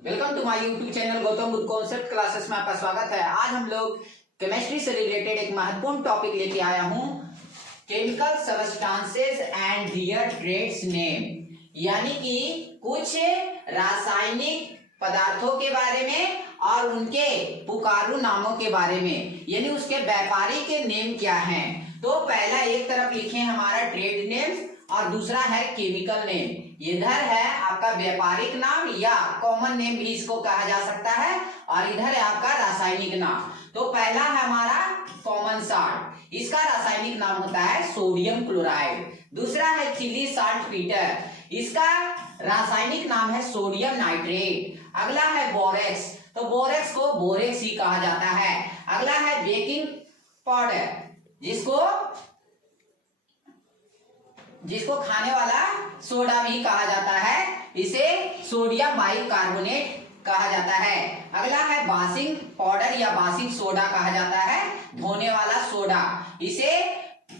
Welcome to my YouTube channel Gautam Buddha concept classes में आपका स्वागत है। आज हम लोग केमिस्ट्री से रिलेटेड एक महत्वपूर्ण टॉपिक लेके आया हूं, chemical substances and their trades name, यानी कि कुछ रासायनिक पदार्थों के बारे में और उनके पुकारू नामों के बारे में, यानी उसके व्यापारी के नेम क्या हैं। तो पहला एक तरफ लिखे हमारा ट्रेड नेम और दूसरा है केमिकल नेम। इधर है आपका व्यापारिक नाम या कॉमन नेम भी इसको कहा जा सकता है, और इधर है आपका रासायनिक नाम। तो पहला है हमारा कॉमन साल्ट, इसका रासायनिक नाम होता है सोडियम क्लोराइड। दूसरा है चिली साल्ट पीटर, इसका रासायनिक नाम है सोडियम नाइट्रेट। अगला है बोरेक्स, तो बोरेक्स को बोरेक्स ही कहा जाता है। अगला है बेकिंग पाउडर, जिसको खाने वाला सोडा भी कहा जाता है, इसे सोडियम बाइकार्बोनेट कहा जाता है। अगला है बासिंग पाउडर या बासिंग सोडा कहा जाता है, धोने वाला सोडा, इसे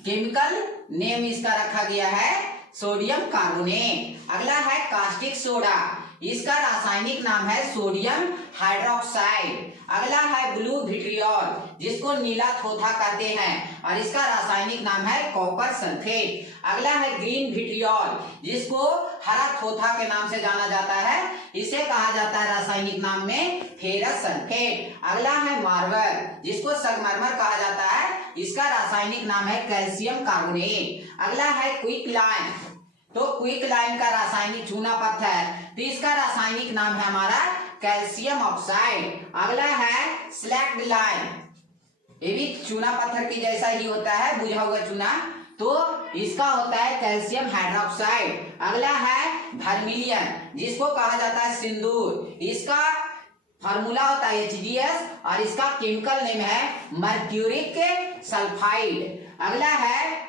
केमिकल नेम इसका रखा गया है सोडियम कार्बोनेट। अगला है कास्टिक सोडा, इसका रासायनिक नाम है सोडियम हाइड्रोक्साइड। अगला है ब्लू विट्रियोल, जिसको नीला थोथा कहते हैं, और इसका रासायनिक नाम है कॉपर सल्फेट। अगला है ग्रीन विट्रियोल, जिसको हरा थोथा के नाम से जाना जाता है, इसे कहा जाता है रासायनिक नाम में फेरस सल्फेट। अगला है मार्बल, जिसको संगमरमर कहा जाता है, इसका रासायनिक नाम है कैल्शियम कार्बोनेट। अगला है क्विकलाइन, तो क्विकलाइन का रासायनिक चूना पत्थर, तो इसका रासायनिक नाम है हमारा कैल्शियम ऑक्साइड। अगला है स्लैग्ड लाइन, ये भी चूना पत्थर की जैसा ही होता है, बुझा हुआ चूना, तो इसका होता है कैल्शियम हाइड्रोक्साइड। अगला है वर्मिलियन, जिसको कहा जाता है सिंदूर, इसका फार्मूला होता है HGS और इसका केमिकल नेम है मर्क्यूरिक सल्फाइड। अगला है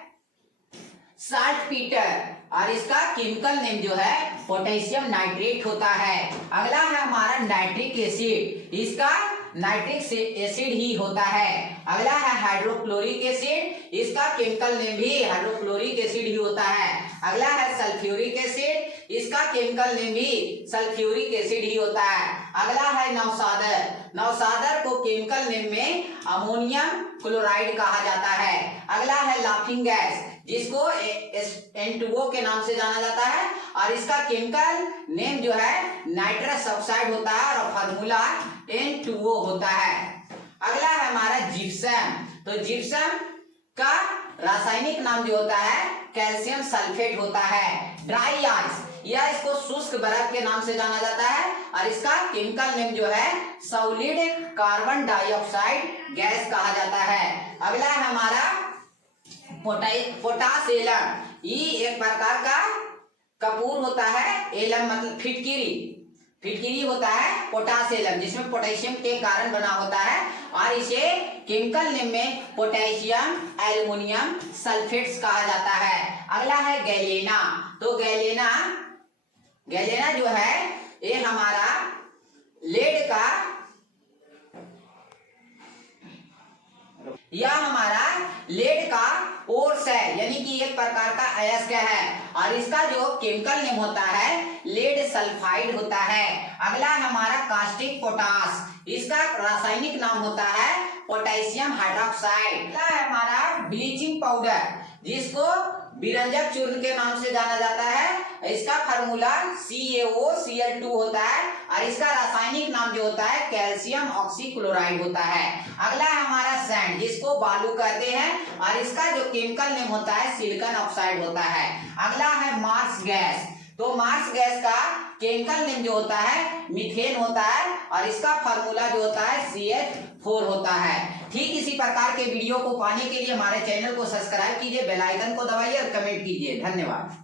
साल्ट पीटर, और इसका केमिकल नेम जो है पोटेशियम नाइट्रेट होता है। अगला है हमारा नाइट्रिक एसिड, इसका नाइट्रिक एसिड ही होता है। अगला है हाइड्रोक्लोरिक एसिड, इसका केमिकल नेम भी हाइड्रोक्लोरिक एसिड ही होता है। अगला है सल्फ्यूरिक एसिड, इसका केमिकल नेम भी सल्फ्यूरिक एसिड ही होता है। अगला है नौसादर, नौसादर को केमिकल नेम में अमोनियम क्लोराइड कहा जाता है। अगला है लाफिंग गैस, जिसको N2O के नाम से जाना जाता है, और इसका केमिकल नेम जो है नाइट्रस ऑक्साइड होता है और फार्मूला N2O होता है। अगला है हमारा जिप्सम, तो जिप्सम का रासायनिक नाम जो होता है कैल्शियम सल्फेट होता है। ड्राई आइस या इसको शुष्क बर्फ के नाम से जाना जाता है, और इसका केमिकल नेम जो है सॉलिड कार्बन डाइऑक्साइड गैस कहा जाता है। अगला है हमारा पोटास एलम, ये एक प्रकार का कपूर होता है, एलम मतलब फिटकिरी होता है पोटास एलम, जिसमें पोटेशियम के कारण बना होता है, और इसे केमिकल नेम में पोटेशियम एल्युमिनियम सल्फेट्स कहा जाता है। अगला है गैलेना, तो गैलेना जो है ये हमारा लेड का कोर्स है, यानी कि एक प्रकार का अयस्क है, और इसका जो केमिकल नेम होता है लेड सल्फाइड होता है। अगला है हमारा कास्टिक पोटास, इसका रासायनिक नाम होता है पोटेशियम हाइड्रोक्साइड। अगला है हमारा ब्लीचिंग पाउडर, जिसको बिरंजक चूर्ण के नाम से जाना जाता है, इसका फार्मूला CaOCl2 होता है, और इसका रासायनिक नाम जो होता है कैल्शियम ऑक्सीक्लोराइड होता है। अगला है हमारा सैंड, जिसको बालू कहते हैं, और इसका जो केमिकल नेम होता है सिलिकॉन ऑक्साइड होता है। अगला है मार्स गैस, तो मार्स गैस का केमिकल नेम जो होता है मीथेन होता है, और इसका फार्मूला जो होता है CH4 होता है। ठीक इसी प्रकार के वीडियो को पाने के लिए हमारे चैनल को सब्सक्राइब कीजिए, बेल आइकन को दबाइए और कमेंट कीजिए। धन्यवाद।